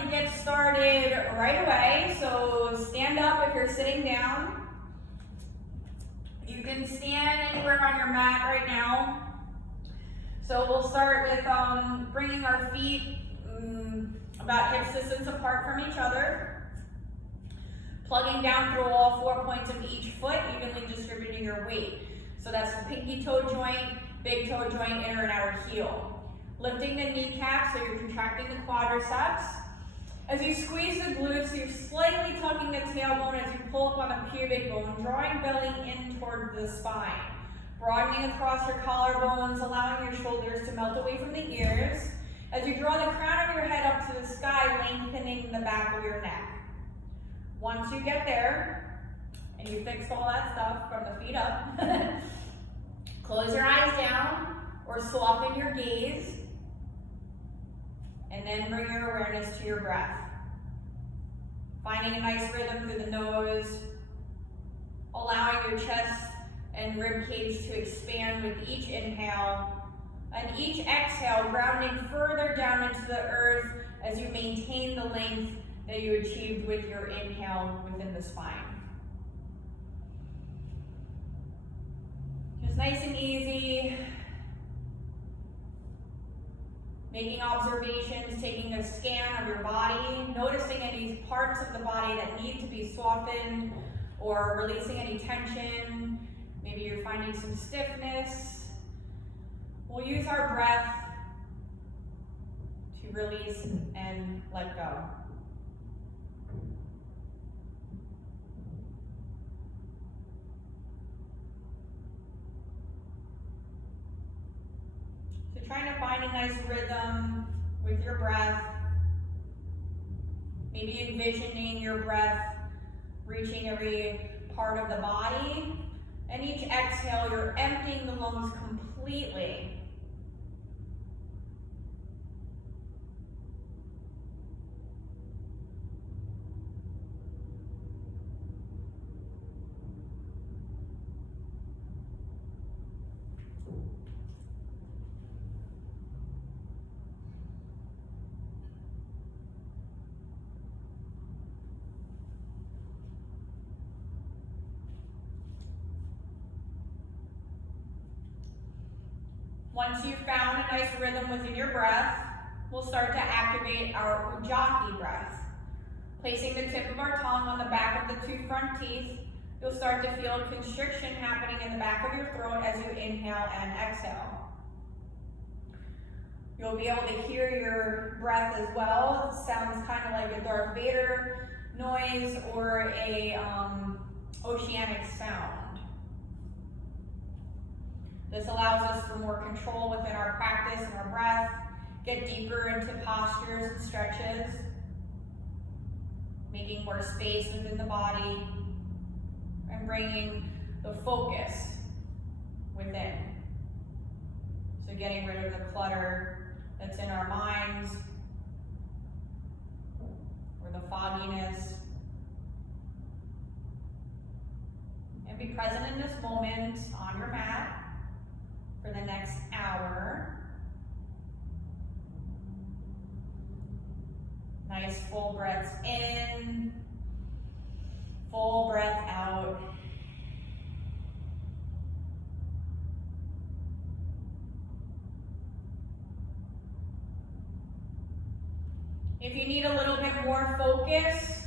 going to get started right away. So stand up if you're sitting down. You can stand anywhere on your mat right now. So we'll start with bringing our feet about hip distance apart from each other. Plugging down through all 4 points of each foot, evenly distributing your weight. So that's the pinky toe joint, big toe joint, inner and outer heel. Lifting the kneecaps, so you're contracting the quadriceps. As you squeeze the glutes, you're slightly tucking the tailbone as you pull up on the pubic bone, drawing belly in toward the spine. Broadening across your collarbones, allowing your shoulders to melt away from the ears. As you draw the crown of your head up to the sky, lengthening the back of your neck. Once you get there, and you fixed all that stuff from the feet up, close your eyes down or soften your gaze, and then bring your awareness to your breath. Finding a nice rhythm through the nose, allowing your chest and rib cage to expand with each inhale, and each exhale grounding further down into the earth as you maintain the length that you achieved with your inhale within the spine. Just nice and easy. Making observations, taking a scan of your body, noticing any parts of the body that need to be softened or releasing any tension. Maybe you're finding some stiffness. We'll use our breath to release and let go. So trying to find a nice rhythm with your breath. Maybe envisioning your breath reaching every part of the body. And each exhale, you're emptying the lungs completely. Once you've found a nice rhythm within your breath, we'll start to activate our Ujjayi breath. Placing the tip of our tongue on the back of the two front teeth, you'll start to feel a constriction happening in the back of your throat as you inhale and exhale. You'll be able to hear your breath as well. It sounds kind of like a Darth Vader noise or a oceanic sound. This allows us for more control within our practice and our breath, get deeper into postures and stretches, making more space within the body, and bringing the focus within. So getting rid of the clutter that's in our minds, or the fogginess. And be present in this moment on your mat for the next hour. Nice full breaths in, full breath out. If you need a little bit more focus,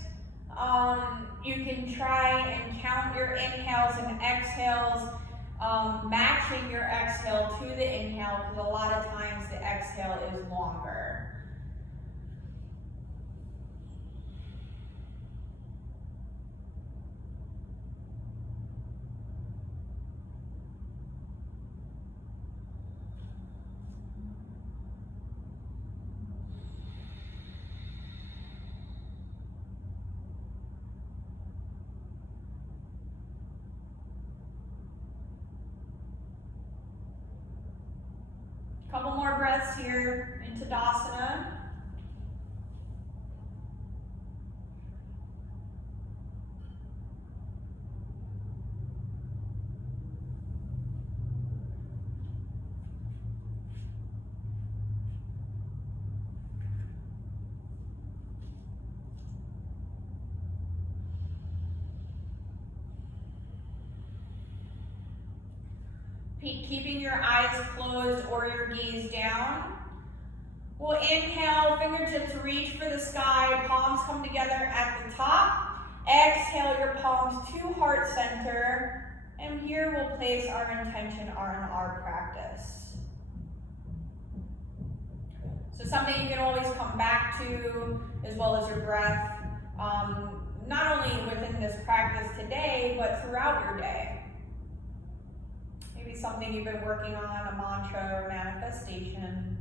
you can try and count your inhales and exhales, matching your exhale to the inhale, because a lot of times the exhale is longer. Couple more breaths here into Tadasana. keeping your eyes closed or your gaze down. We'll inhale, fingertips reach for the sky, palms come together at the top. Exhale your palms to heart center, and here we'll place our intention on our practice. So something you can always come back to, as well as your breath, not only within this practice today, but throughout your day. Maybe something you've been working on, a mantra or manifestation.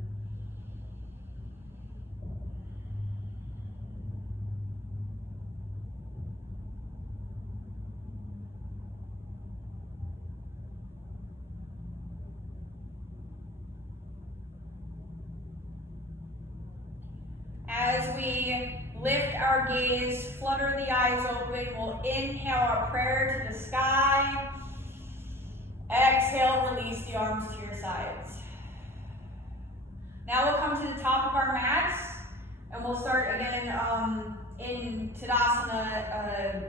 As we lift our gaze, flutter the eyes open, we'll inhale our prayer to the sky. Exhale, release the arms to your sides. Now we'll come to the top of our mats, and we'll start again in Tadasana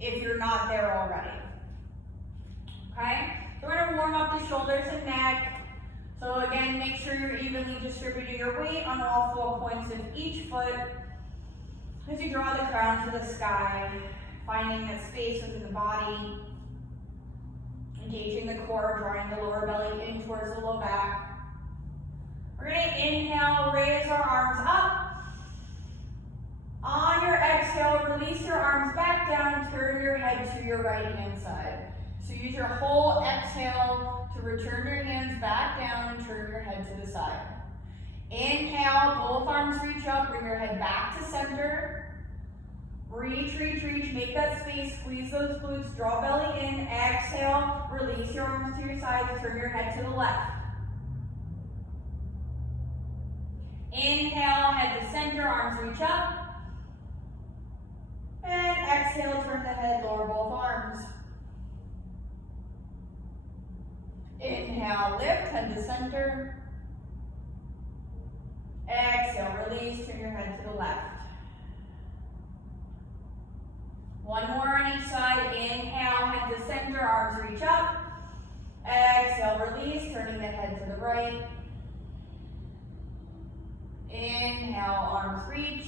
if you're not there already. Okay? So we're gonna warm up the shoulders and neck. So again, make sure you're evenly distributing your weight on all 4 points of each foot as you draw the crown to the sky, finding that space within the body, engaging the core, drawing the lower belly in towards the low back. We're going to inhale, raise our arms up. On your exhale, release your arms back down, turn your head to your right hand side. So use your whole exhale to return your hands back down and turn your head to the side. Inhale, both arms reach up, bring your head back to center. Reach, reach, reach, make that space, squeeze those glutes, draw belly in. Exhale, release your arms to your sides, turn your head to the left. Inhale, head to center, arms reach up. And exhale, turn the head, lower both arms. Inhale, lift, head to center. Exhale, release, turn your head to the left. One more on each side. Inhale, head to center, arms reach up. Exhale, release, turning the head to the right. Inhale, arms reach.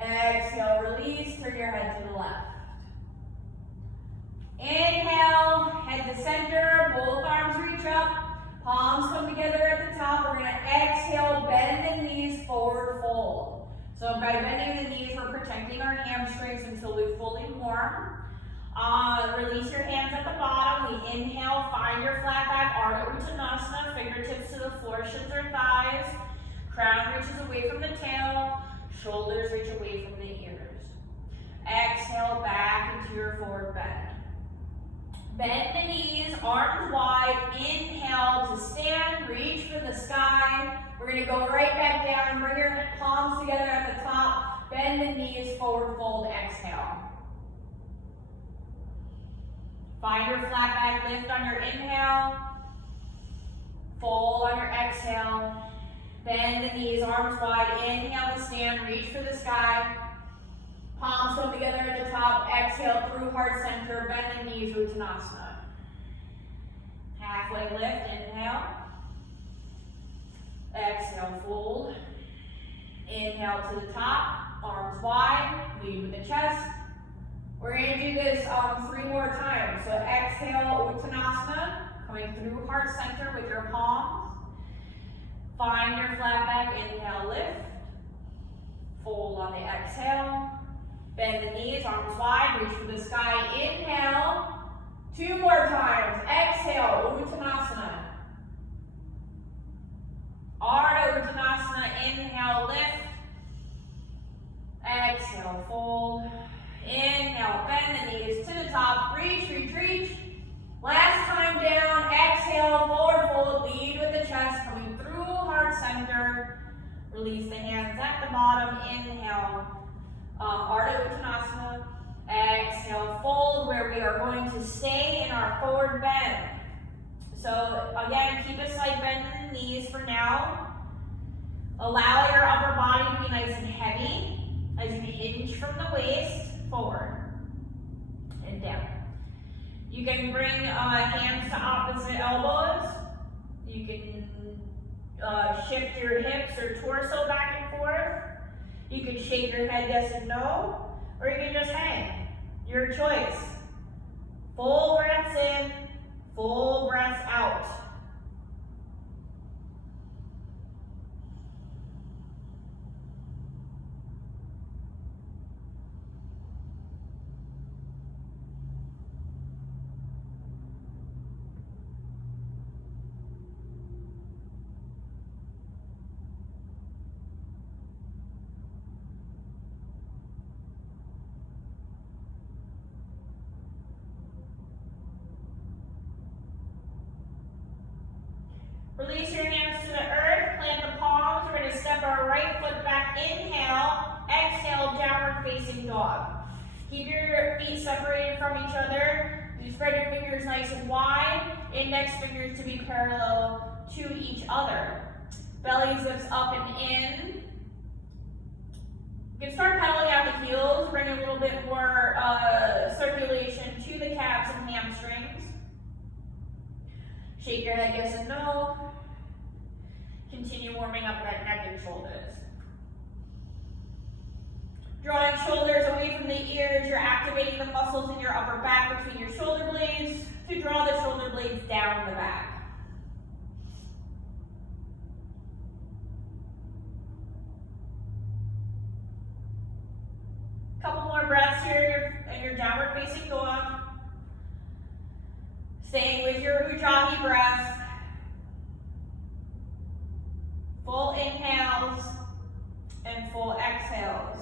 Exhale, release, turn your head to the left. Inhale, head to center, both arms reach up. Palms come together at the top. We're going to exhale, bend the knees, forward fold. So by bending the knees, we're protecting our hamstrings until we fully warm. Release your hands at the bottom. We inhale, find your flat back, Ardha Uttanasana, fingertips to the floor, shins or thighs. Crown reaches away from the tail, shoulders reach away from the ears. Exhale, back into your forward bend. Bend the knees, arms wide. Inhale to stand, reach for the sky. We're going to go right back down, bring your palms together at the top. Bend the knees, forward fold, exhale. Find your flat back lift on your inhale. Fold on your exhale. Bend the knees, arms wide. Inhale to stand, reach for the sky. Palms come together at the top. Exhale through heart center. Bend the knees, Uttanasana. Halfway lift, inhale. Exhale, fold. Inhale to the top. Arms wide. Lead with the chest. We're going to do this 3 more times. So exhale, Uttanasana. Coming through heart center with your palms. Find your flat back. Inhale, lift. Fold on the exhale. Bend the knees, arms wide, reach for the sky. Inhale. 2 more times. Exhale, Uttanasana. Ardha Uttanasana. Inhale, lift. Exhale, fold. Inhale, bend the knees to the top. Reach, reach, reach. Last time down. Exhale, forward fold. Lead with the chest, coming through heart center. Release the hands at the bottom. Inhale. Ardha Uttanasana. Exhale, fold, where we are going to stay in our forward bend. So again, keep a slight bend in the knees for now. Allow your upper body to be nice and heavy as you hinge from the waist forward and down. You can bring hands to opposite elbows. You can shift your hips or torso back and forth. You can shake your head yes and no, or you can just hang. Your choice. Full breaths in, full breaths out. Release your hands to the earth, plant the palms. We're going to step our right foot back. Inhale, exhale, downward facing dog. Keep your feet separated from each other. You spread your fingers nice and wide. Index fingers to be parallel to each other. Belly zips up and in. You can start pedaling out the heels. Bring a little bit more circulation to the calves and hamstrings. Shake your head yes and no. Continue warming up that neck and shoulders. Drawing shoulders away from the ears, you're activating the muscles in your upper back between your shoulder blades to draw the shoulder blades down the back. Couple more breaths here in your downward facing dog. Staying with your Ujjayi breath. Full inhales and full exhales.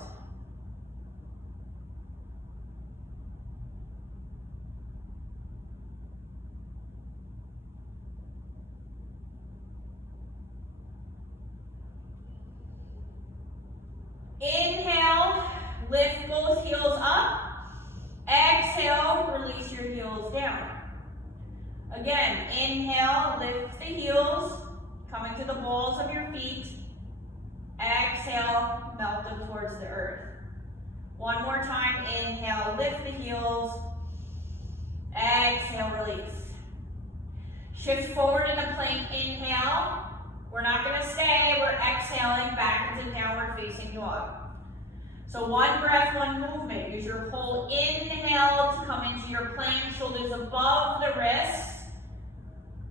Inhale, lift both heels up. Exhale, release your heels down. Again, inhale, lift the heels, coming to the balls of your feet. Exhale, melt them towards the earth. One more time, inhale, lift the heels. Exhale, release. Shift forward in the plank, inhale. We're not gonna stay, we're exhaling back into downward facing dog. So one breath, one movement. Use your whole inhale to come into your plank, shoulders above the wrists.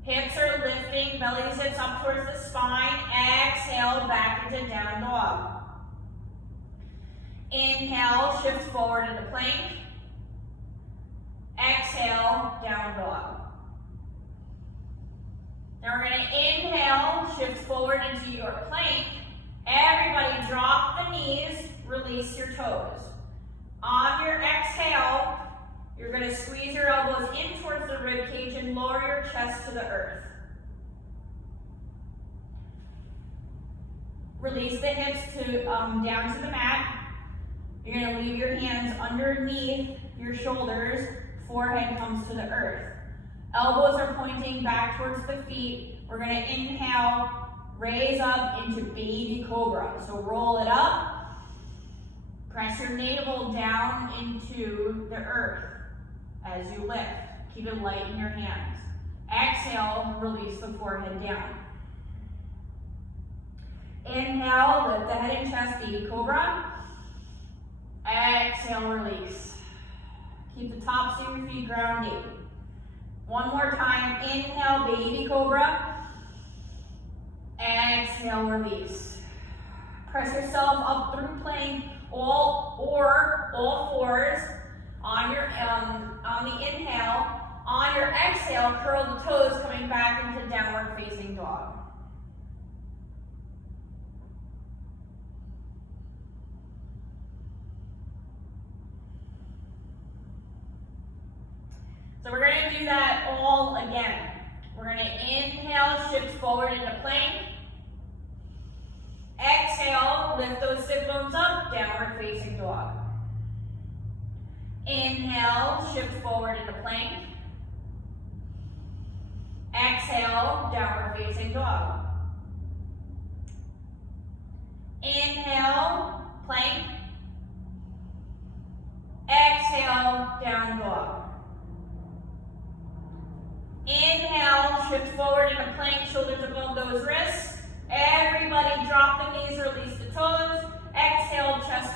Hips are lifting, belly zips up towards the spine. Exhale, back into down dog. Inhale, shift forward into plank. Exhale, down dog. Now we're gonna inhale, shift forward into your plank. Everybody drop the knees, release your toes. On your exhale, you're going to squeeze your elbows in towards the rib cage and lower your chest to the earth. Release the hips to down to the mat. You're going to leave your hands underneath your shoulders. Forehead comes to the earth. Elbows are pointing back towards the feet. We're going to inhale, raise up into baby cobra. So roll it up. Press your navel down into the earth as you lift. Keep it light in your hands. Exhale, release the forehead down. Inhale, lift the head and chest, baby cobra. Exhale, release. Keep the tops of your feet grounded. One more time, inhale, baby cobra. Exhale, release. Press yourself up through plank, all fours. On the inhale, on your exhale, curl the toes coming back into downward facing dog. So we're going to do that all again. We're going to inhale, shift forward into plank. Exhale, lift those sit bones up, downward facing dog. Inhale, shift forward into plank. Exhale, downward facing dog. Inhale, plank. Exhale, down dog.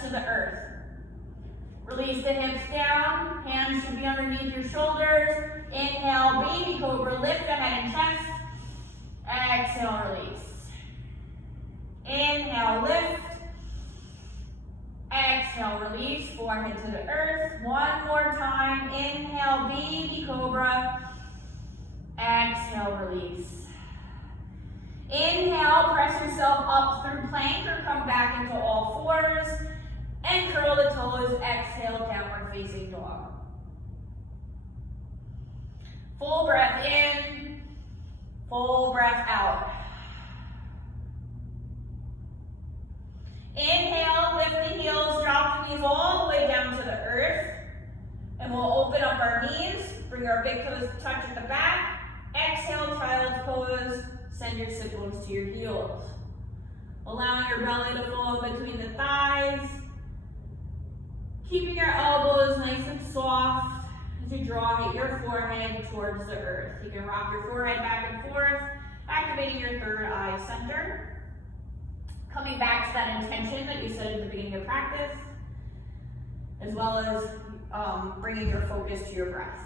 to the earth. Release the hips down, hands should be underneath your shoulders. Inhale, baby cobra, lift the head and chest. Exhale, release. Inhale, lift. Exhale, release, forehead to the earth. One more time. Inhale, baby cobra. Exhale, release. Inhale, press yourself up through plank or come back into all fours. And curl the toes. Exhale, downward facing dog. Full breath in, full breath out. Inhale, lift the heels, drop the knees all the way down to the earth. And we'll open up our knees, bring our big toes to touch at the back. Exhale, child's pose, send your sit bones to your heels. Allowing your belly to flow in between the thighs. Keeping your elbows nice and soft as you draw your forehead towards the earth. You can rock your forehead back and forth, activating your third eye center. Coming back to that intention that you said at the beginning of practice, as well as bringing your focus to your breath.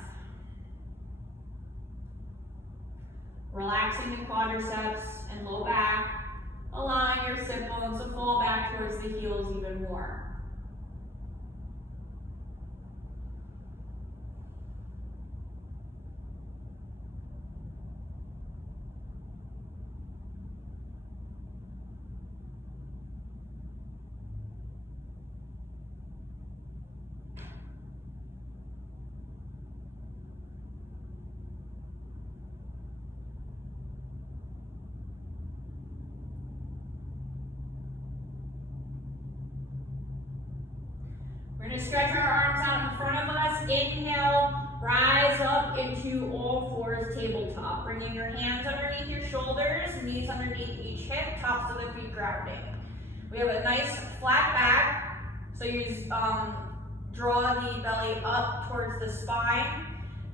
Relaxing the quadriceps and low back, allowing your sit bones to fall back towards the heels even more. We're going to stretch our arms out in front of us. Inhale, rise up into all fours, tabletop. Bringing your hands underneath your shoulders, knees underneath each hip, tops of the feet grounding. We have a nice flat back, so you draw the belly up towards the spine.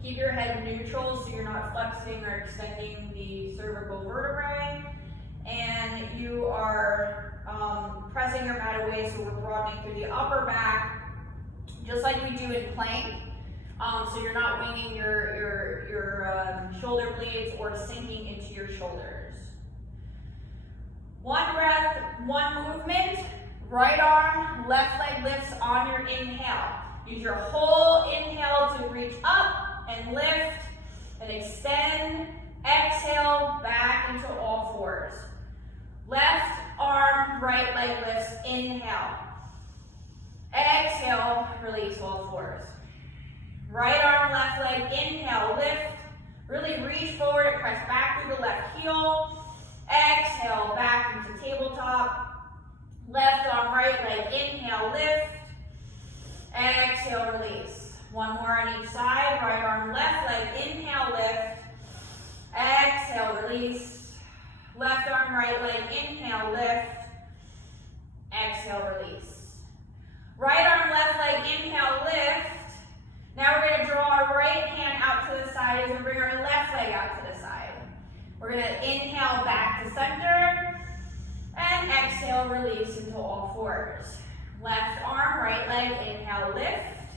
Keep your head neutral so you're not flexing or extending the cervical vertebrae. And you are pressing your mat away, so we're broadening through the upper back, just like we do in plank. So you're not winging your shoulder blades or sinking into your shoulders. One breath, one movement. Right arm, left leg lifts on your inhale. Use your whole inhale to reach up and lift and extend. Exhale, back into all fours. Left arm, right leg lifts, inhale. Exhale, release all fours. Right arm, left leg, inhale, lift. Really reach forward, press back through the left heel. Exhale, back into tabletop. Left arm, right leg, inhale, lift. Exhale, release. One more on each side. Right arm, left leg, inhale, lift. Exhale, release. Left arm, right leg, inhale, lift. Exhale, release. Right arm, left leg, inhale, lift. Now we're going to draw our right hand out to the side as we bring our left leg out to the side. We're going to inhale back to center and exhale, release into all fours. Left arm, right leg, inhale, lift.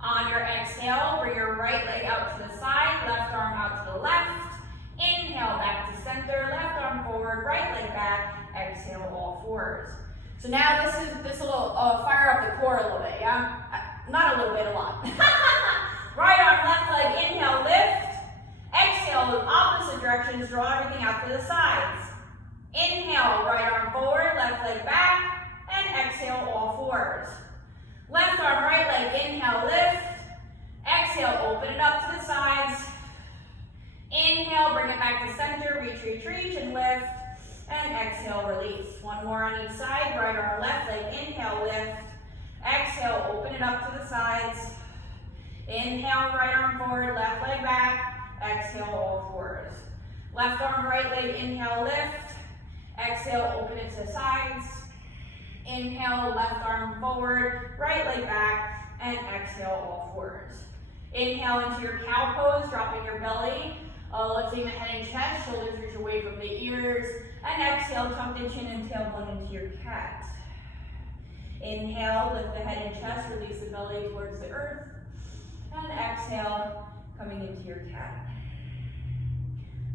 On your exhale, bring your right leg out to the side, left arm out to the left. Inhale back to center, left arm forward, right leg back, exhale all fours. So now this will fire up the core a little bit, yeah? Not a little bit, a lot. Right arm, left leg, inhale, lift. Exhale, opposite directions, draw everything out to the sides. Inhale, right arm forward, left leg back, and exhale all fours. Left arm, right leg, inhale, lift. Exhale, open it up to the sides. Inhale, bring it back to center, reach, and lift. And exhale, release. One more on each side, right arm, left leg, inhale, lift. Exhale, open it up to the sides. Inhale, right arm forward, left leg back. Exhale, all fours. Left arm, right leg, inhale, lift. Exhale, open it to the sides. Inhale, left arm forward, right leg back, and exhale, all fours. Inhale into your cow pose, dropping your belly, lifting the head and chest, shoulders reach away from the ears, and exhale, tuck the chin and tailbone into your cat. Inhale, lift the head and chest, release the belly towards the earth. And exhale, coming into your cat.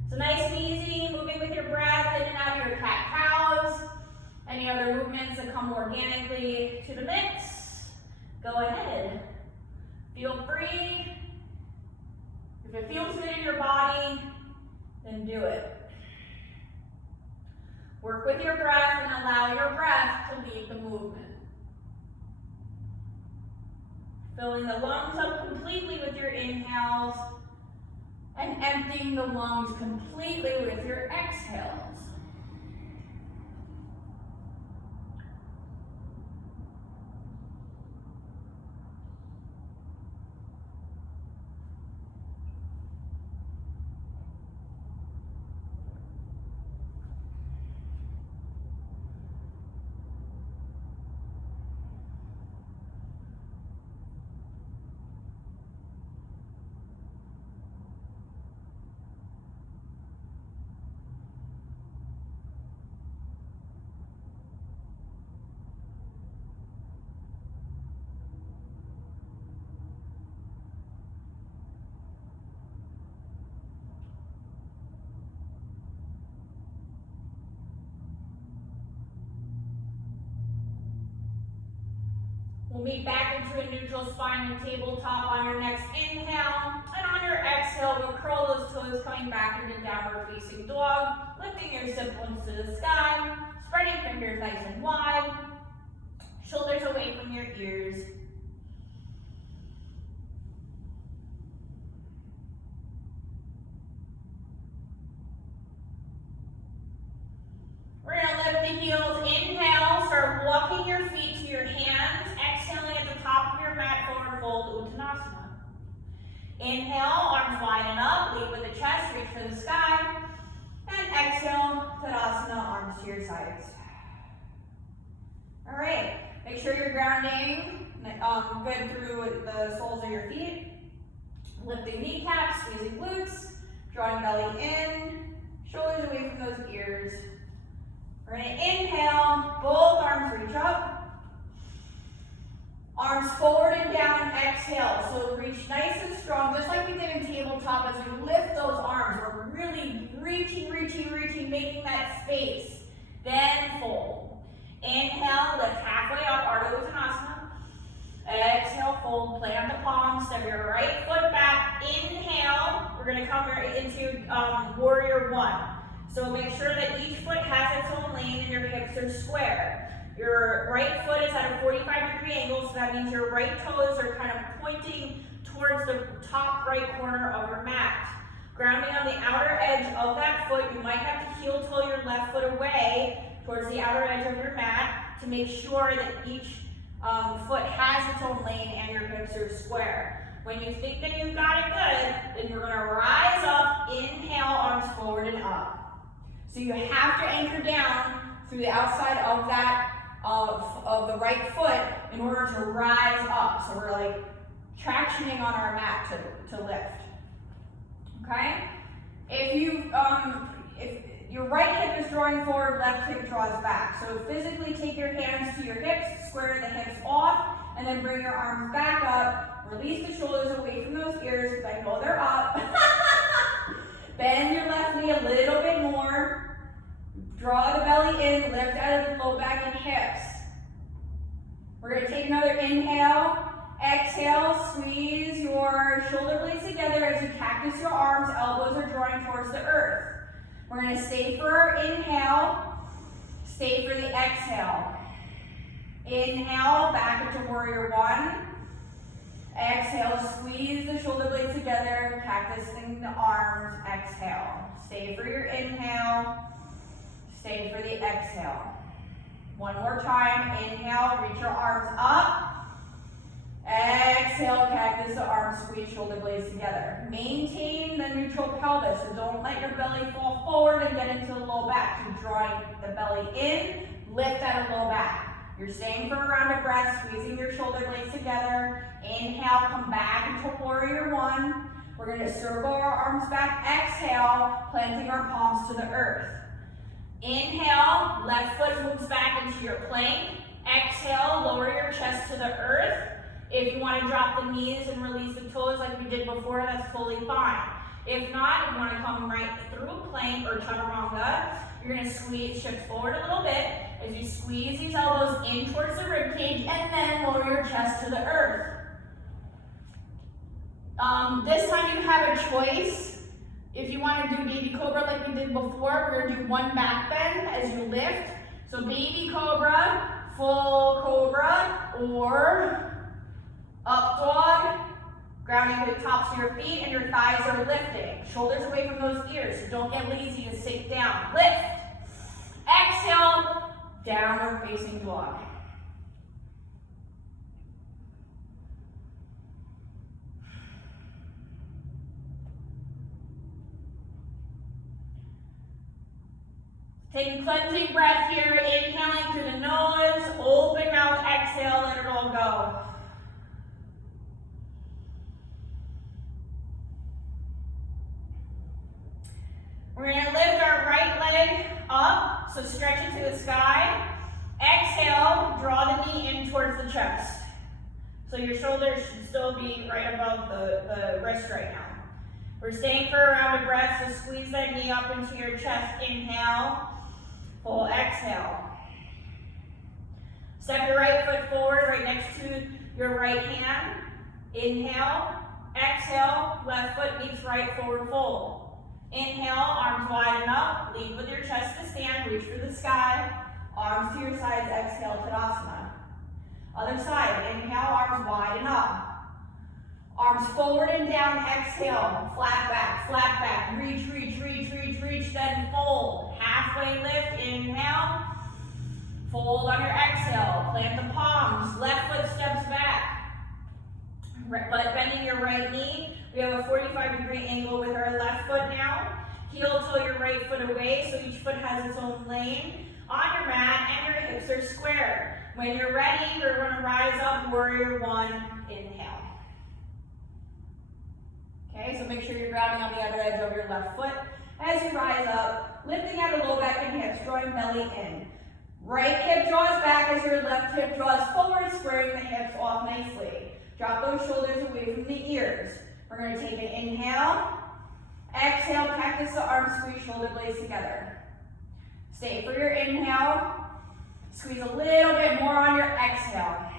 So nice and easy, moving with your breath in and out of your cat-cows. Any other movements that come organically to the mix, go ahead. Feel free. If it feels good in your body, then do it. Work with your breath and allow your breath to lead the movement. Filling the lungs up completely with your inhales and emptying the lungs completely with your exhales. We'll meet back into a neutral spine and tabletop on your next inhale. And on your exhale, we'll curl those toes coming back into downward facing dog, lifting your simplest to the sky, spreading fingers nice and wide, shoulders away from your ears. We're gonna lift the heels, inhale, start walking your feet to your hands, exhaling at the top of your mat, forward fold, Uttanasana. Inhale, arms widen up, lead with the chest, reach for the sky, and exhale, Tadasana, arms to your sides. All right, make sure you're grounding good through the soles of your feet, lifting kneecaps, squeezing glutes, drawing belly in, shoulders away from those ears. We're going to inhale, both arms reach up, arms forward and down, exhale. So reach nice and strong, just like we did in tabletop. As we lift those arms, we're really reaching, making that space. Then fold. Inhale, lift halfway up, Ardha Uttanasana. Exhale, fold, plant the palms, step your right foot back. Inhale, we're going to come into warrior one. So make sure that each foot has its own lane and your hips are square. Your right foot is at a 45-degree angle, so that means your right toes are kind of pointing towards the top right corner of your mat. Grounding on the outer edge of that foot, you might have to heel toe your left foot away towards the outer edge of your mat to make sure that each foot has its own lane and your hips are square. When you think that you've got it good, then you're going to rise up, inhale, arms forward and up. So you have to anchor down through the outside of that, of the right foot in order to rise up. So we're like tractioning on our mat to lift. Okay? If your right hip is drawing forward, left hip draws back. So physically take your hands to your hips, square the hips off, and then bring your arms back up. Release the shoulders away from those ears because I know they're up. Bend your left knee a little bit more. Draw the belly in, lift out of the low back and hips. We're going to take another inhale. Exhale, squeeze your shoulder blades together as you cactus your arms. Elbows are drawing towards the earth. We're going to stay for our inhale. Stay for the exhale. Inhale, back into warrior one. Exhale, squeeze the shoulder blades together, cactusing the arms, exhale. Stay for your inhale, stay for the exhale. One more time, inhale, reach your arms up. Exhale, cactus the arms, squeeze shoulder blades together. Maintain the neutral pelvis, so don't let your belly fall forward and get into the low back. Keep drawing the belly in, lift out of low back. You're staying for a round of breath, squeezing your shoulder blades together. Inhale, come back into warrior one. We're going to circle our arms back. Exhale, planting our palms to the earth. Inhale, left foot moves back into your plank. Exhale, lower chest to the earth. If you want to drop the knees and release the toes like we did before, that's totally fine. If not, if you want to come right through plank or chaturanga, you're going to squeeze, shift forward a little bit as you squeeze these elbows in towards the rib cage and then lower your chest to the earth. This time you have a choice. If you want to do baby cobra like we did before, we're going to do one back bend as you lift. So baby cobra, full cobra, or up dog, grounding the tops of your feet and your thighs are lifting. Shoulders away from those ears, so don't get lazy and sink down. Lift. Exhale, downward facing dog. Taking cleansing breath here, inhaling through the nose, open mouth, exhale, let it all go. We're going to lift our right leg up, so stretch it to the sky. Exhale, draw the knee in towards the chest. So your shoulders should still be right above the wrist right now. We're staying for a round of breath, so squeeze that knee up into your chest. Inhale, full exhale. Step your right foot forward, right next to your right hand. Inhale, exhale, left foot meets right, forward fold. Inhale, arms widen up, lead with your chest to stand, reach for the sky, arms to your sides, exhale, Tadasana. Other side, inhale, arms widen up. Arms forward and down, exhale, flat back, reach, then fold. Halfway lift, inhale, fold on your exhale, plant the palms, left foot steps back. But bending your right knee, we have a 45-degree angle with our left foot now. Heel toe your right foot away, so each foot has its own lane. On your mat, and your hips are square. When you're ready, we're going to rise up, warrior one, inhale. Okay, so make sure you're grabbing on the other edge of your left foot. As you rise up, lifting out of low back and hips, drawing belly in. Right hip draws back as your left hip draws forward, squaring the hips off nicely. Drop those shoulders away from the ears. We're going to take an inhale. Exhale, cactus the arms, squeeze shoulder blades together. Stay for your inhale. Squeeze a little bit more on your exhale.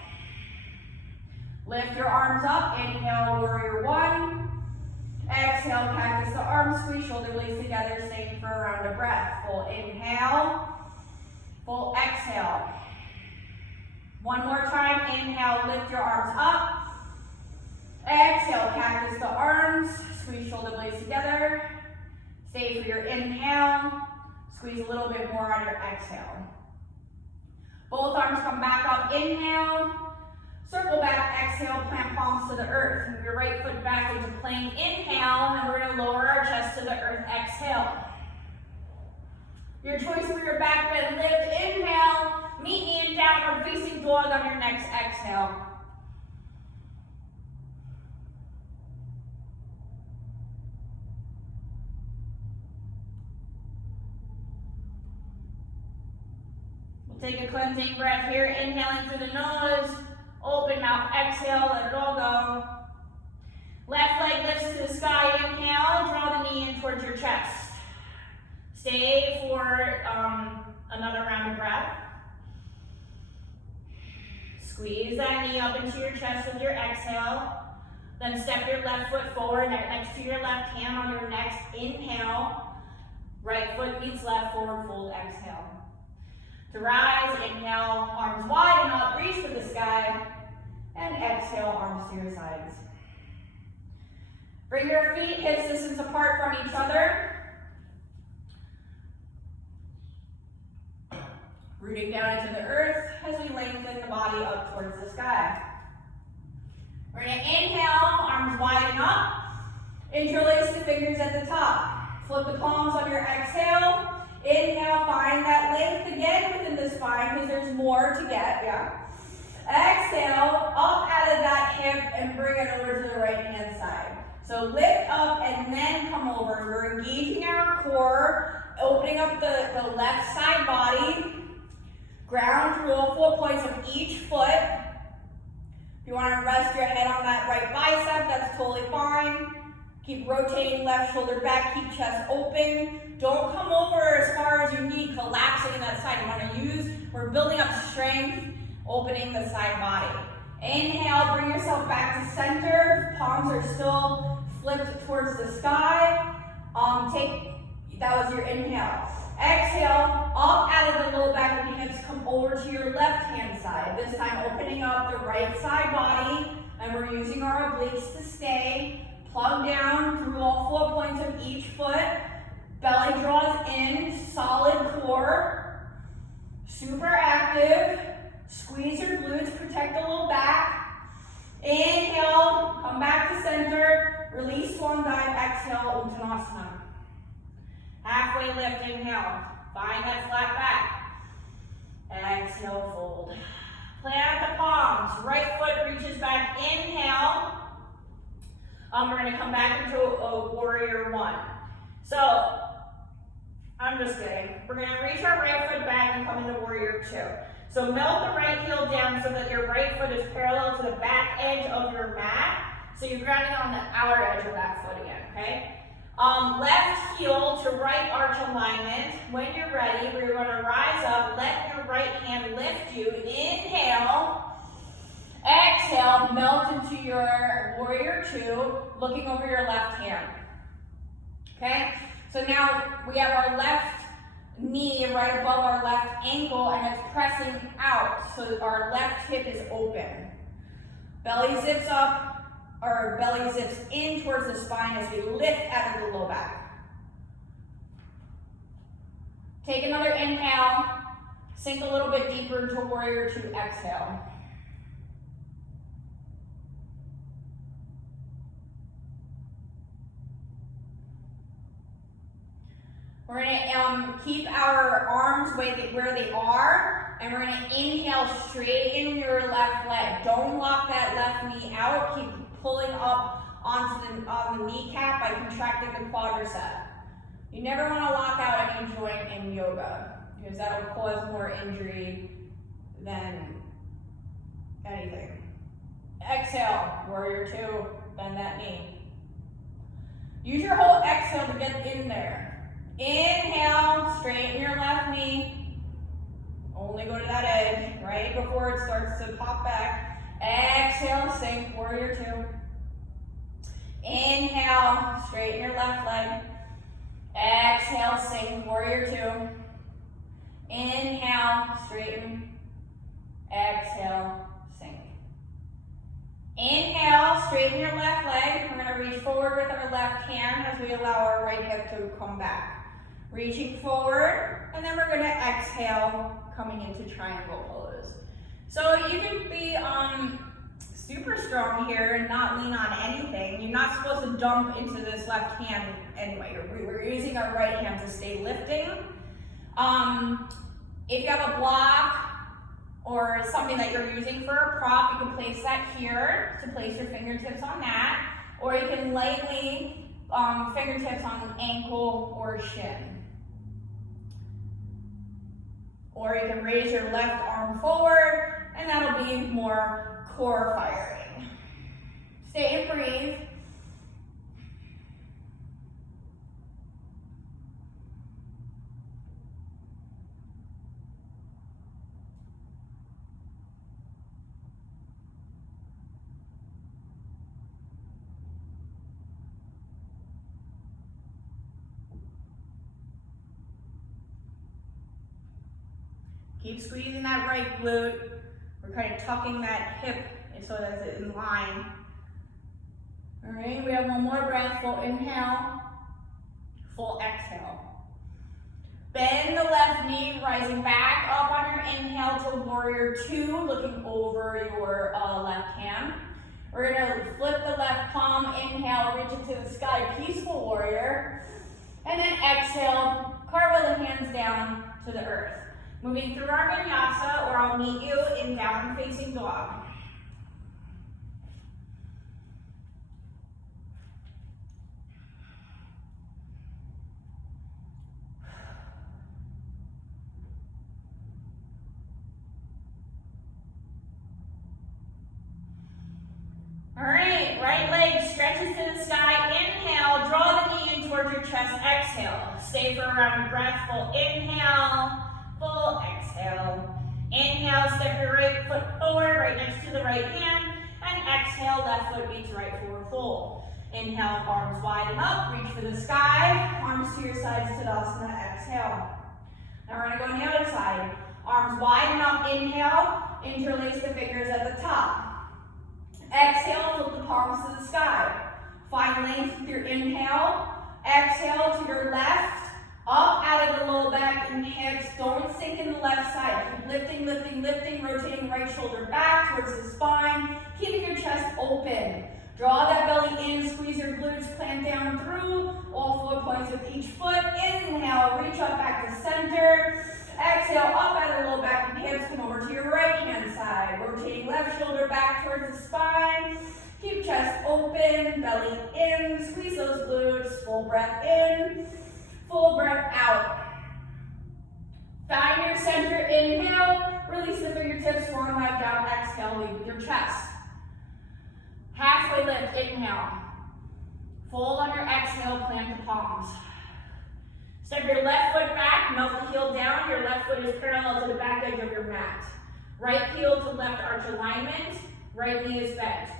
Lift your arms up. Inhale, warrior one. Exhale, cactus the arms, squeeze shoulder blades together, staying for a round of breath. Full inhale, full exhale. One more time, inhale, lift your arms up. Exhale, cactus the arms, squeeze shoulder blades together. Stay for your inhale, squeeze a little bit more on your exhale. Both arms come back up, inhale. Circle back, exhale, plant palms to the earth. Move your right foot back into plank, inhale, and we're going to lower our chest to the earth, exhale. Your choice for your back bend lift, inhale, meet me in downward facing dog on your next exhale. We'll take a cleansing breath here, inhaling through the nose. Open mouth, exhale, let it all go. Left leg lifts to the sky, inhale, draw the knee in towards your chest. Stay for another round of breath. Squeeze that knee up into your chest with your exhale. Then step your left foot forward next to your left hand on your next inhale. Right foot meets left, forward fold, exhale. To rise, inhale, arms wide and up, reach for the sky, and exhale, arms to your sides. Bring your feet hips distance apart from each other. Rooting down into the earth as we lengthen the body up towards the sky. We're going to inhale, arms wide and up. Interlace the fingers at the top. Flip the palms on your exhale. Inhale, find that length again within the spine because there's more to get, yeah? Exhale, up out of that hip and bring it over to the right hand side. So lift up and then come over. We're engaging our core, opening up the left side body. Ground through all 4 points of each foot. If you want to rest your head on that right bicep, that's totally fine. Keep rotating left shoulder back, keep chest open. Don't come over as far as you need, collapsing that side. You want to use, we're building up strength, opening the side body. Inhale, bring yourself back to center. Palms are still flipped towards the sky. That was your inhale. Exhale, up out of the low back of the hips, come over to your left hand side. This time opening up the right side body, and we're using our obliques to stay. Plug down through all 4 points of each foot. Belly draws in, solid core. Super active. Squeeze your glutes, protect the low back. Inhale, come back to center. Release swan dive, exhale, Uttanasana. Halfway lift, inhale. Find that flat back. Exhale, fold. Plant the palms. Right foot reaches back. Inhale. We're going to come back into a warrior one. So, I'm just kidding. We're going to reach our right foot back and come into warrior two. So melt the right heel down so that your right foot is parallel to the back edge of your mat. So you're grounding on the outer edge of that foot again, okay? Left heel to right arch alignment. When you're ready, we're going to rise up. Let your right hand lift you. Inhale. Exhale. Melt into your warrior two, looking over your left hand. Okay? So now we have our left knee right above our left ankle, and it's pressing out, so our left hip is open. Belly zips up, or belly zips in towards the spine as we lift out of the low back. Take another inhale, sink a little bit deeper into warrior two, exhale. We're going to keep our arms where they are, and we're going to inhale, straighten your left leg. Don't lock that left knee out. Keep pulling up on the kneecap by contracting the quadricep. You never want to lock out any joint in yoga, because that will cause more injury than anything. Exhale, warrior two, bend that knee. Use your whole exhale to get in there. Inhale, straighten your left knee. Only go to that edge right before it starts to pop back. Exhale, sink, warrior two. Inhale, straighten your left leg. Exhale, sink, warrior two. Inhale, straighten. Exhale, sink. Inhale, straighten your left leg. We're going to reach forward with our left hand as we allow our right hip to come back. Reaching forward, and then we're going to exhale, coming into triangle pose. So you can be super strong here and not lean on anything. You're not supposed to dump into this left hand anyway. We're using our right hand to stay lifting. If you have a block or something that you're using for a prop, you can place that here to place your fingertips on that, or you can lightly fingertips on ankle or shin. Or you can raise your left arm forward, and that'll be more core firing. Stay and breathe. Keep squeezing that right glute. We're kind of tucking that hip so that it's in line. All right, we have one more breath. Full inhale, full exhale. Bend the left knee, rising back up on your inhale to warrior two, looking over your left hand. We're gonna flip the left palm, inhale, reach it to the sky, peaceful warrior. And then exhale, cartwheel the hands down to the earth. Moving through our Vinyasa, or I'll meet you in down facing dog. right leg stretches to the sky. Inhale, draw the knee in towards your chest. Exhale. Stay for around a breath. Full inhale, full exhale. Inhale, step your right foot forward, right next to the right hand. And exhale, left foot meets right forward fold. Inhale, arms widen up, reach for the sky. Arms to your sides, Tadasana, exhale. Now we're gonna go on the other side. Arms widen up, inhale, interlace the fingers at the top. Exhale, flip the palms to the sky. Find length with your inhale. Exhale to your left, up out of the low back and hips. Don't sink in the left side. Keep lifting, lifting, lifting, rotating right shoulder back towards the spine, keeping your chest open. Draw that belly in, squeeze your glutes, plant down through. All 4 points with each foot. Inhale, reach up back to center. Exhale, up out of the low back and hips. Come over to your right hand side. Rotating left shoulder back towards the spine. Keep chest open, belly in. Squeeze those glutes. Full breath in, full breath out. Find your center. Inhale, release the fingertips, forearm leg down. Exhale, lead with your chest. Halfway lift, inhale. Fold on your exhale, plant the palms. Step your left foot back, melt the heel down. Your left foot is parallel to the back edge of your mat. Right heel to left arch alignment. Right knee is bent.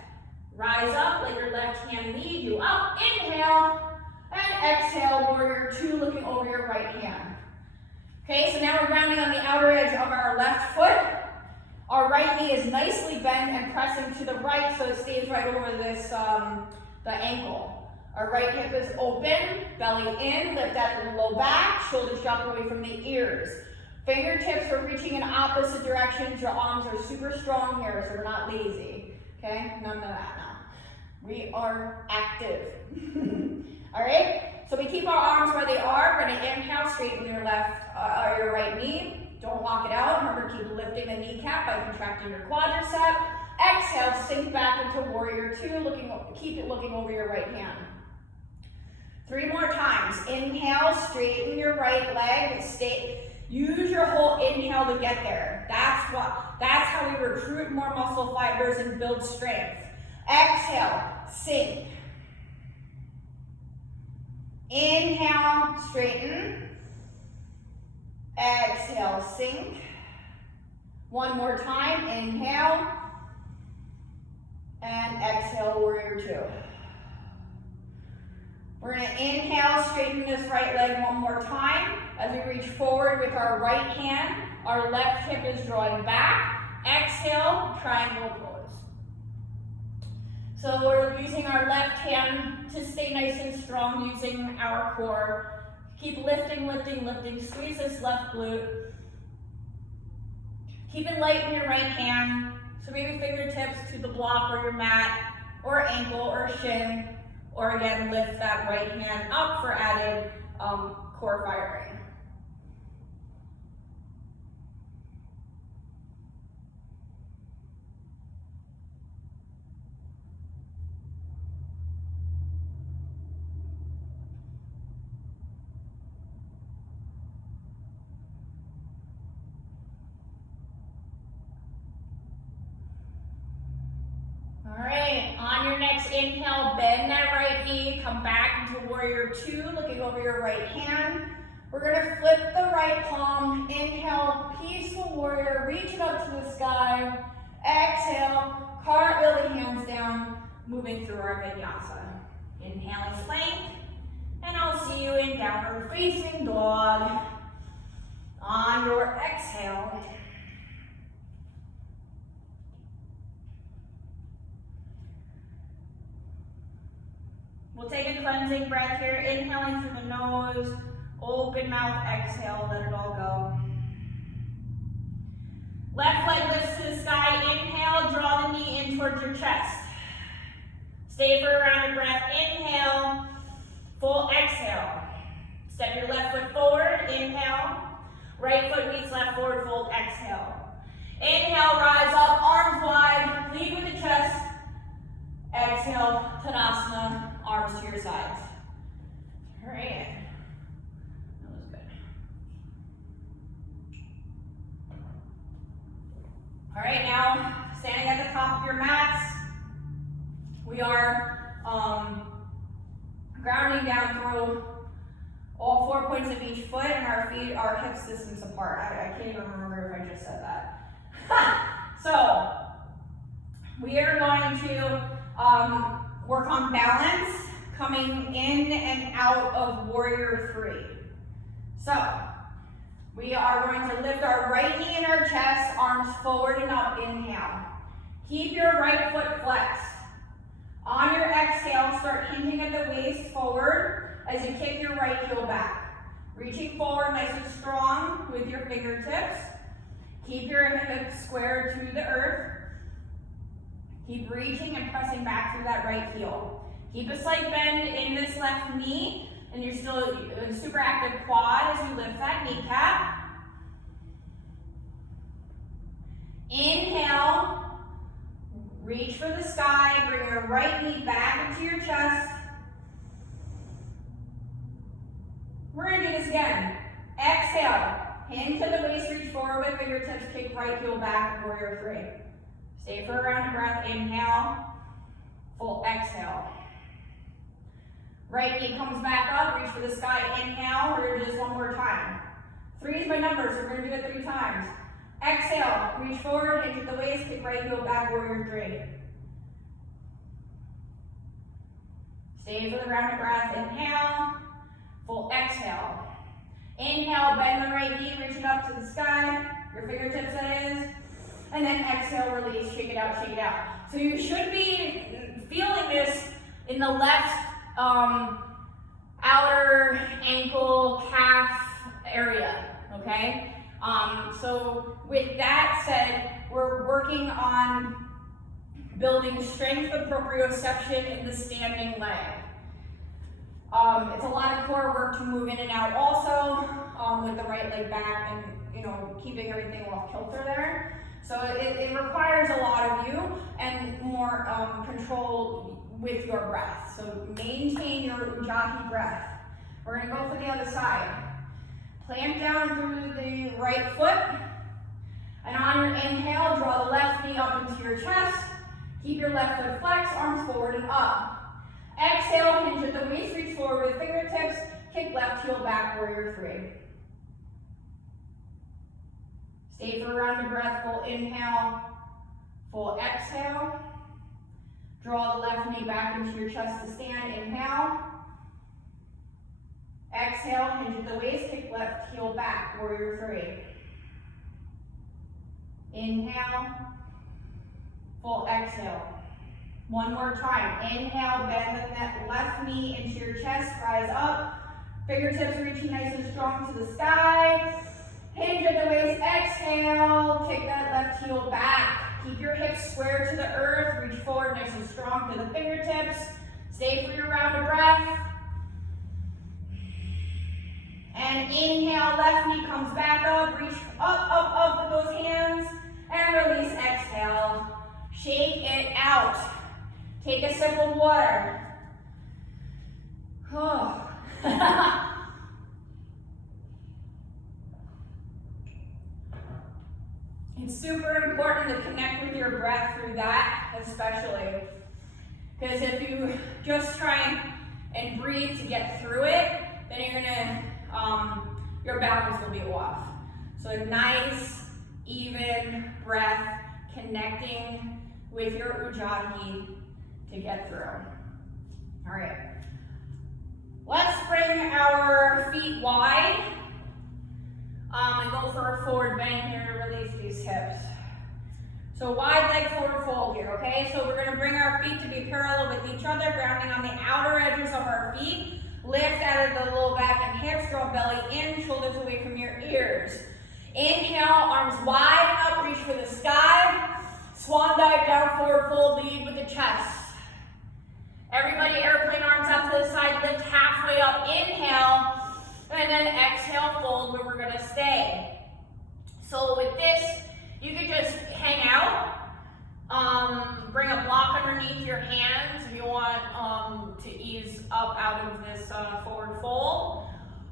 Rise up, let your left hand lead you up. Inhale, and exhale, warrior two, looking over your right hand. Okay, so now we're rounding on the outer edge of our left foot. Our right knee is nicely bent and pressing to the right so it stays right over this, the ankle. Our right hip is open, belly in, lift out the low back, shoulders drop away from the ears. Fingertips are reaching in opposite directions. Your arms are super strong here, so we're not lazy. Okay, none of that now. We are active. All right, so we keep our arms where they are. We're gonna inhale, straighten your your right knee. Don't lock it out. Remember, keep lifting the kneecap by contracting your quadricep. Exhale, sink back into warrior two, keep it looking over your right hand. 3 more times. Inhale, straighten your right leg. Use your whole inhale to get there. That's how we recruit more muscle fibers and build strength. Exhale, sink. Inhale, straighten. Exhale, sink. 1 more time. Inhale. And exhale, warrior two. We're going to inhale, straighten this right leg 1 more time. As we reach forward with our right hand, our left hip is drawing back. Exhale, triangle pose. So we're using our left hand to stay nice and strong using our core. Keep lifting, lifting, lifting. Squeeze this left glute. Keep it light in your right hand. So maybe fingertips to the block or your mat or ankle or shin. Or again, lift that right hand up for added core firing. All right, on your next inhale, bend that right knee, come back into warrior two, looking over your right hand. We're gonna flip the right palm, inhale, peaceful warrior, reach it up to the sky. Exhale, cartwheel the hands down, moving through our Vinyasa. Inhaling plank, and I'll see you in downward facing dog. On your exhale. We'll take a cleansing breath here, inhaling through the nose, open mouth, exhale, let it all go. Left leg lifts to the sky, inhale, draw the knee in towards your chest. Stay for a round of breath, inhale, full exhale. Step your left foot forward, inhale, right foot meets left forward fold, exhale. Inhale, rise up, arms wide, lead with the chest. Exhale, Tadasana. Arms to your sides. All right. That was good. All right, now standing at the top of your mats We are grounding down through all 4 points of each foot, and our feet are hips distance apart. I can't even remember if I just said that. So, we are going to work on balance, coming in and out of warrior 3. So, we are going to lift our right knee in our chest, arms forward and up, inhale. Keep your right foot flexed. On your exhale, start hinging at the waist forward as you kick your right heel back. Reaching forward nice and strong with your fingertips. Keep your hips square to the earth. Keep reaching and pressing back through that right heel. Keep a slight bend in this left knee, and you're still a super active quad as you lift that kneecap. Inhale. Reach for the sky, bring your right knee back into your chest. We're gonna do this again. Exhale, hinge to the waist, reach forward with fingertips, kick right heel back, warrior 3. Stay for a round of breath, inhale, full exhale. Right knee comes back up, reach for the sky, inhale, we're gonna do this one more time. 3 is my number, so we're gonna do it 3 times. Exhale, reach forward, hinge at the waist, kick right heel back, warrior 3. Stay for the round of breath, inhale, full exhale. Inhale, bend the right knee, reach it up to the sky, your fingertips that is, and then exhale, release, shake it out, shake it out. So you should be feeling this in the left outer ankle, calf area, okay? So with that said, we're working on building strength of proprioception in the standing leg. It's a lot of core work to move in and out also with the right leg back and, you know, keeping everything off kilter there. So it requires a lot of you and more control with your breath. So maintain your Ujjayi breath. We're gonna go for the other side. Plant down through the right foot, and on your inhale, draw the left knee up into your chest. Keep your left foot flexed, arms forward and up. Exhale, hinge at the waist, reach forward with fingertips, kick left heel back, warrior 3. Stay for a round of breath, full inhale, full exhale. Draw the left knee back into your chest to stand, inhale. Exhale, hinge at the waist, kick left heel back, warrior 3. Inhale, full exhale. One more time. Inhale, bend the left knee into your chest, rise up. Fingertips reaching nice and strong to the sky. Hinge at the waist, exhale, kick that left heel back. Keep your hips square to the earth, reach forward nice and strong to the fingertips. Stay for your round of breath. And inhale, left knee comes back up, reach up with those hands, and release, exhale. Shake it out. Take a sip of water. Oh. It's super important to connect with your breath through that, especially. Because if you just try and breathe to get through it, then you're gonna, your balance will be off. So a nice, even breath, connecting with your Ujjayi to get through. All right. Let's bring our feet wide and go for a forward bend here to release these hips. So wide leg forward fold here, okay? So we're gonna bring our feet to be parallel with each other, grounding on the outer edges of our feet. Lift out of the low back and hips, draw belly in, shoulders away from your ears. Inhale, arms wide and up, reach for the sky. Swan dive down, forward fold, lead with the chest. Everybody, airplane arms out to the side, lift halfway up, inhale, and then exhale, fold where we're gonna stay. So with this, you can just hang out, bring a block underneath your hands if you want to ease up out of this forward fold,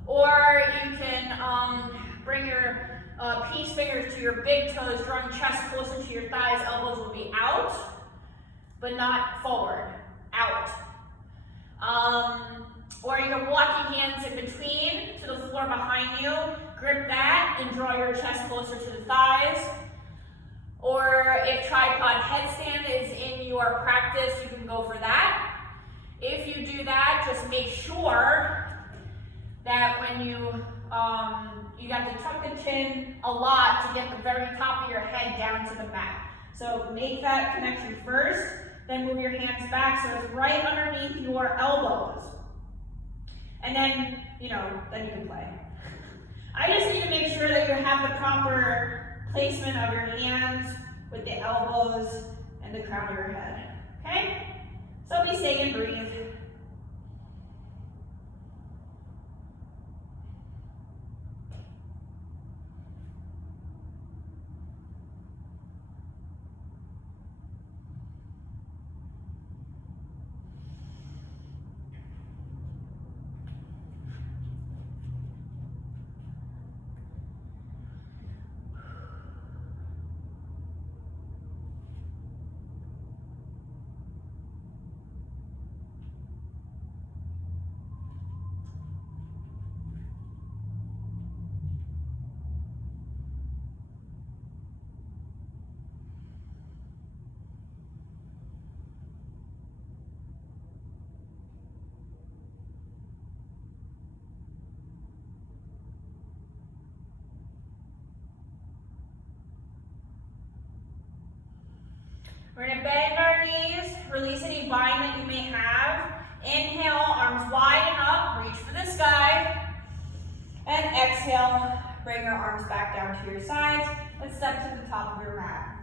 or you can bring your peace fingers to your big toes, drawing chest closer to your thighs, elbows will be out, but not forward. out. Or you can walk your hands in between to the floor behind you, grip that and draw your chest closer to the thighs. Or if tripod headstand is in your practice, you can go for that. If you do that, just make sure that when you got to tuck the chin a lot to get the very top of your head down to the mat. So make that connection first, then move your hands back so it's right underneath your elbows. And then, then you can play. I just need to make sure that you have the proper placement of your hands with the elbows and the crown of your head. Okay? So be stay and breathe. We're going to bend our knees, release any bind that you may have. Inhale, arms wide and up, reach for the sky. And exhale, bring your arms back down to your sides and step to the top of your mat.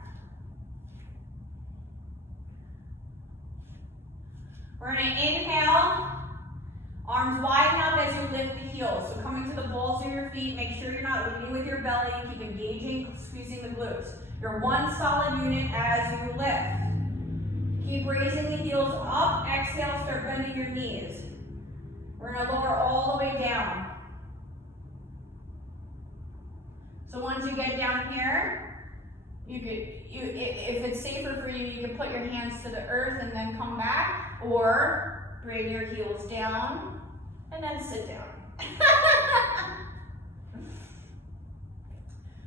We're going to inhale, arms widen up as you lift the heels. So coming to the balls of your feet, make sure you're not leading with your belly, keep engaging, squeezing the glutes. You're one solid unit as you lift. Keep raising the heels up, exhale, start bending your knees. We're going to lower all the way down. So once you get down here, if it's safer for you, you can put your hands to the earth and then come back, or bring your heels down and then sit down.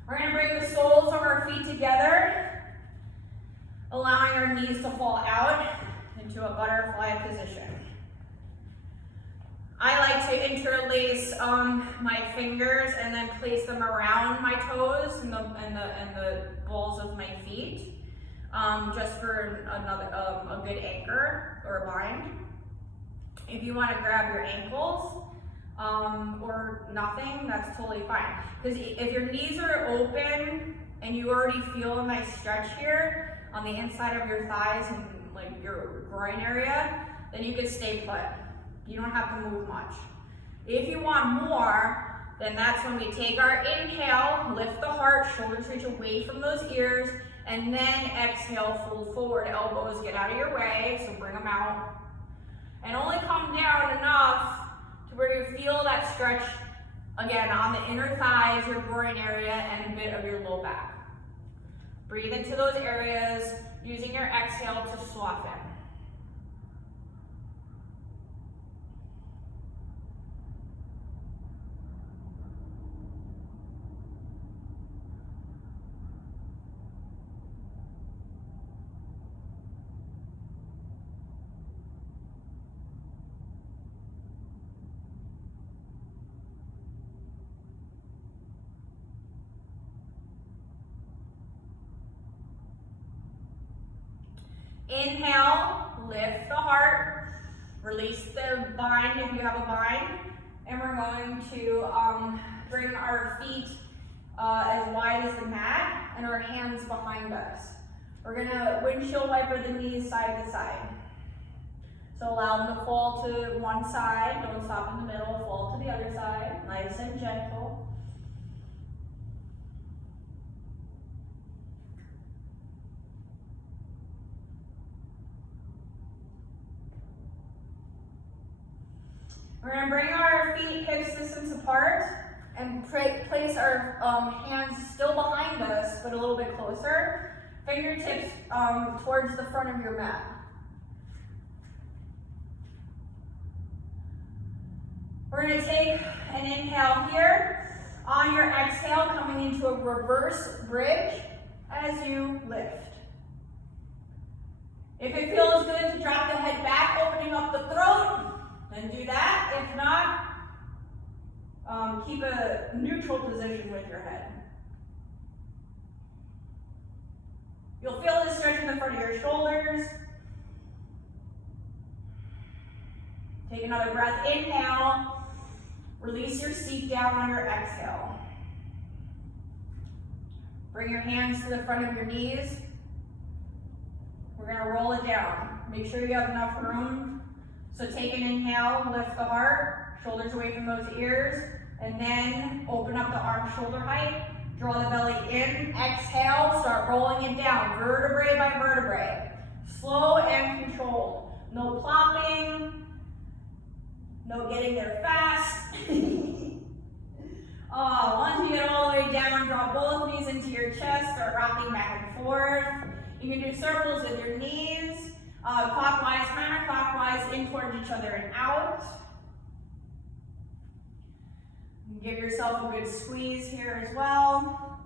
We're going to bring the soles of our feet together, allowing our knees to fall out into a butterfly position. I like to interlace my fingers and then place them around my toes and the balls of my feet, just for a good anchor or bind. If you want to grab your ankles or nothing, that's totally fine. Because if your knees are open and you already feel a nice stretch here on the inside of your thighs and like your groin area, then you can stay put. You don't have to move much. If you want more, then that's when we take our inhale, lift the heart, shoulders reach away from those ears, and then exhale, fold forward, elbows get out of your way, so bring them out. And only come down enough to where you feel that stretch, again, on the inner thighs, your groin area, and a bit of your low back. Breathe into those areas, using your exhale to soften. Inhale, lift the heart, release the bind if you have a bind, and we're going to bring our feet as wide as the mat and our hands behind us. We're going to windshield wiper the knees side to side. So allow them to fall to one side, don't stop in the middle, fall to the other side, nice and gentle. We're going to bring our feet hips distance apart and place our hands still behind us, but a little bit closer. Fingertips towards the front of your mat. We're going to take an inhale here. On your exhale, coming into a reverse bridge as you lift. If it feels good to drop the head back, opening up the throat, then do that. If not, keep a neutral position with your head. You'll feel this stretch in the front of your shoulders. Take another breath, inhale. Release your seat down on your exhale. Bring your hands to the front of your knees. We're going to roll it down. Make sure you have enough room. So take an inhale, lift the heart, shoulders away from those ears, and then open up the arms shoulder height. Draw the belly in, exhale, start rolling it down, vertebrae by vertebrae. Slow and controlled. No plopping, no getting there fast. Once you get all the way down, drop both knees into your chest, start rocking back and forth. You can do circles with your knees, clockwise, counterclockwise, in towards each other and out. Give yourself a good squeeze here as well.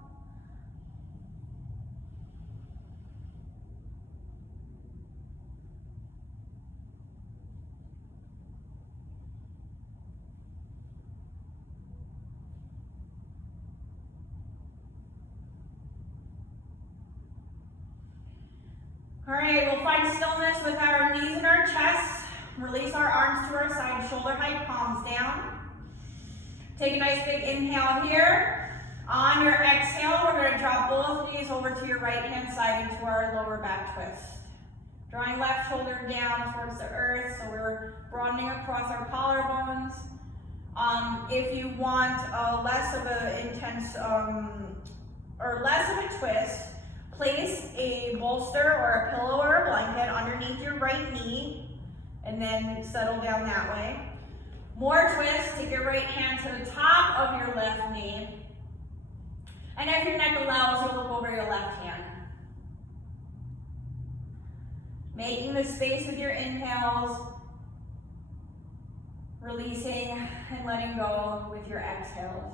All right, we'll find stillness with our knees in our chests. Release our arms to our side, shoulder height, palms down. Take a nice big inhale here. On your exhale, we're going to drop both knees over to your right hand side into our lower back twist. Drawing left shoulder down towards the earth, so we're broadening across our collarbones. If you want less of an intense or less of a twist, place a bolster or a pillow or a blanket underneath your right knee and then settle down that way. More twist, take your right hand to the top of your left knee. And if your neck allows, you'll look over your left hand. Making the space with your inhales, releasing and letting go with your exhales.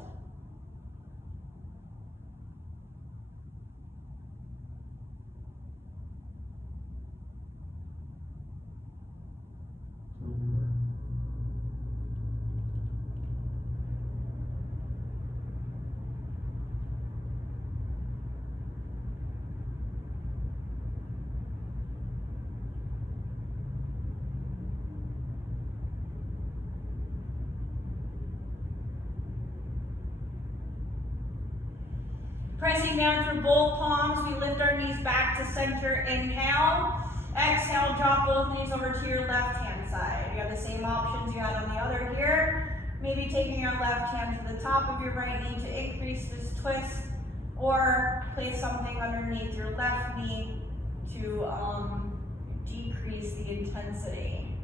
Pressing down through both palms, we lift our knees back to center, inhale. Exhale, drop both knees over to your left hand side. You have the same options you had on the other here. Maybe taking your left hand to the top of your right knee to increase this twist, or place something underneath your left knee to decrease the intensity.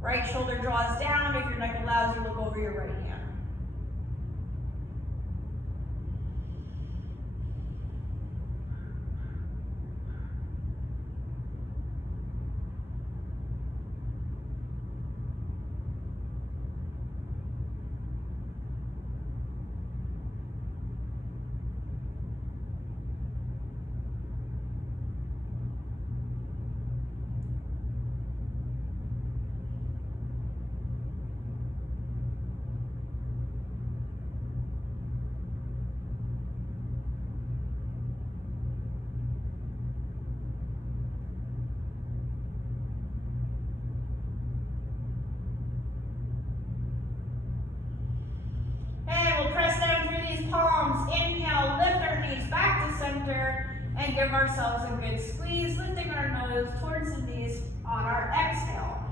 Right shoulder draws down. If your neck allows, you look over your right hand. Palms, inhale, lift our knees back to center and give ourselves a good squeeze, lifting our nose towards the knees on our exhale.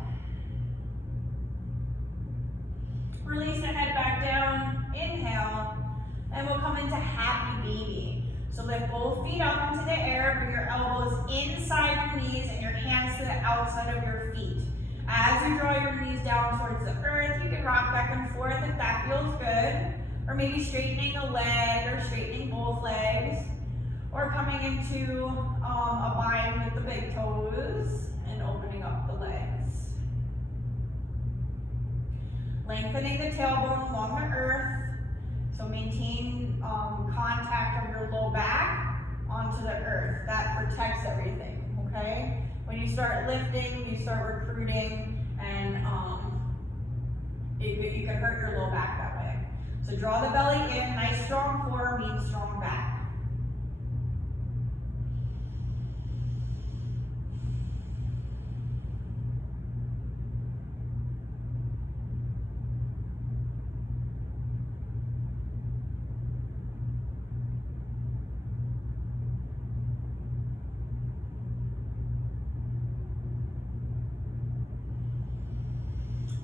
Release the head back down, inhale, and we'll come into happy baby. So lift both feet up into the air, bring your elbows inside your knees and your hands to the outside of your feet. As you draw your knees down towards the earth, you can rock back and forth if that feels good. Or maybe straightening a leg or straightening both legs. Or coming into a bind with the big toes and opening up the legs. Lengthening the tailbone along the earth. So maintain contact of your low back onto the earth. That protects everything, okay? When you start lifting, you start recruiting, and you can hurt your low back that way. So draw the belly in, nice strong core means strong back.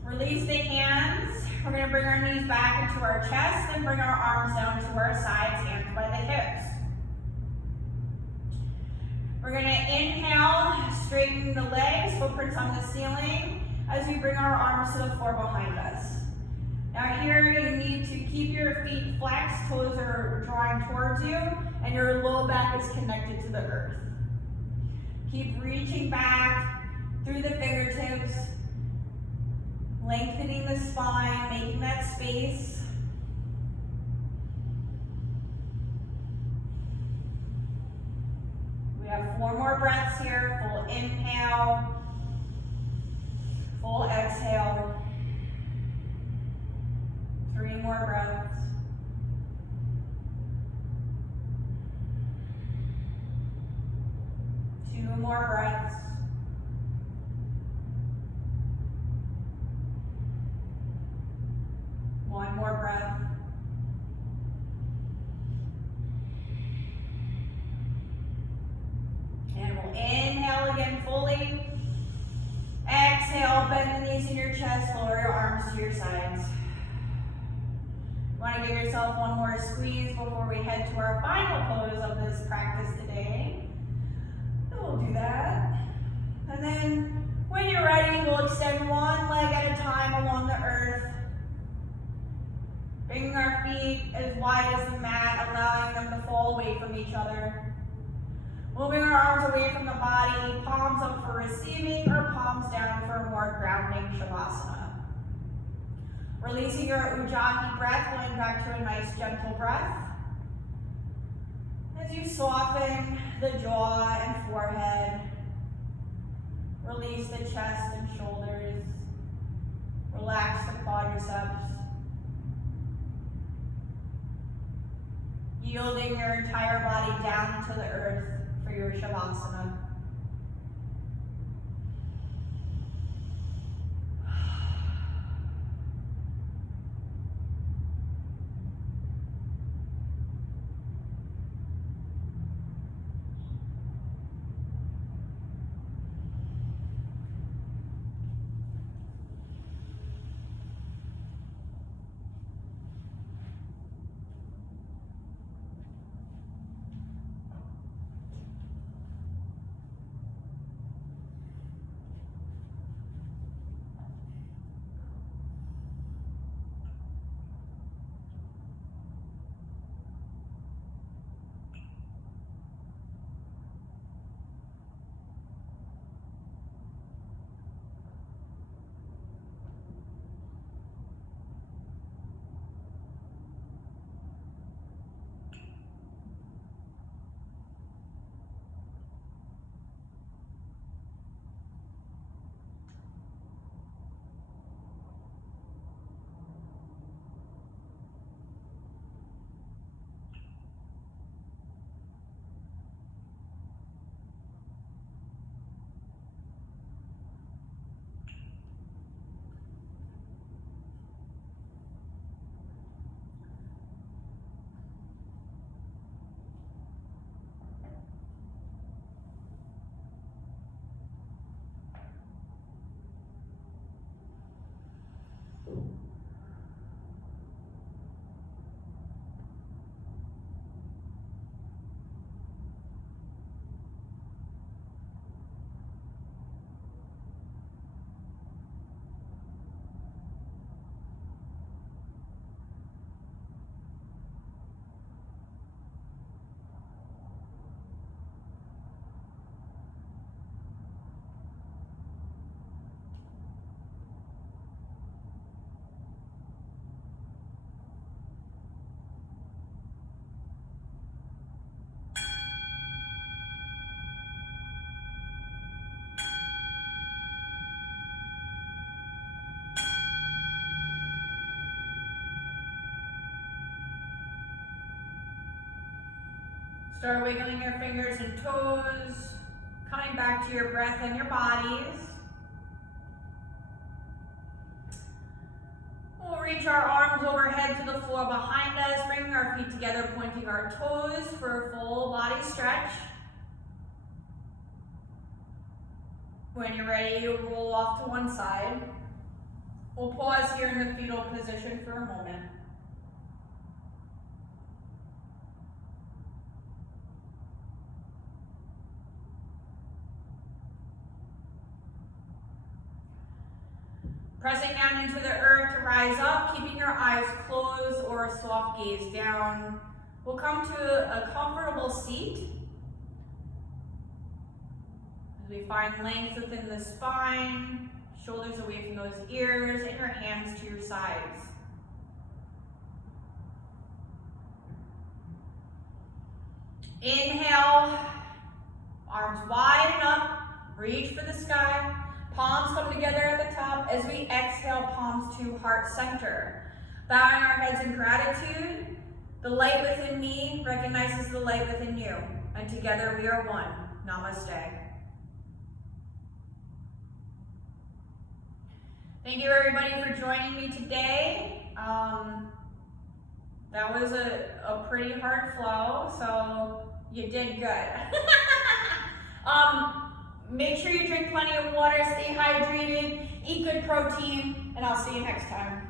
Release the hands. We're going to bring our knees back into our chest and bring our arms down to our sides, hands by the hips. We're going to inhale, straighten the legs, footprints on the ceiling, as we bring our arms to the floor behind us. Now here you need to keep your feet flexed, toes are drawing towards you, and your low back is connected to the earth. Keep reaching back through the fingertips, lengthening the spine, making that space. We have 4 more breaths here. Full inhale, full exhale. 3 more breaths. Two more breaths. One more breath. And we'll inhale again fully. Exhale, bend the knees in your chest, lower your arms to your sides. You want to give yourself one more squeeze before we head to our final pose of this practice today. And we'll do that. And then when you're ready, we'll extend one leg at a time along the earth. Bringing our feet as wide as the mat, allowing them to fall away from each other. Moving our arms away from the body, palms up for receiving or palms down for a more grounding shavasana. Releasing your ujjayi breath, going back to a nice gentle breath. As you soften the jaw and forehead, release the chest and shoulders, relax the quadriceps. Yielding your entire body down to the earth for your shavasana. Start wiggling your fingers and toes, coming back to your breath and your bodies. We'll reach our arms overhead to the floor behind us, bringing our feet together, pointing our toes for a full body stretch. When you're ready, you'll roll off to one side. We'll pause here in the fetal position for a moment. Pressing down into the earth to rise up, keeping your eyes closed or a soft gaze down. We'll come to a comfortable seat. As we find length within the spine, shoulders away from those ears, and your hands to your sides. Inhale, arms widen up, reach for the sky. Palms come together at the top. As we exhale, palms to heart center. Bowing our heads in gratitude. The light within me recognizes the light within you. And together we are one. Namaste. Thank you everybody for joining me today. That was a pretty hard flow, so you did good. Make sure you drink plenty of water, stay hydrated, eat good protein, and I'll see you next time.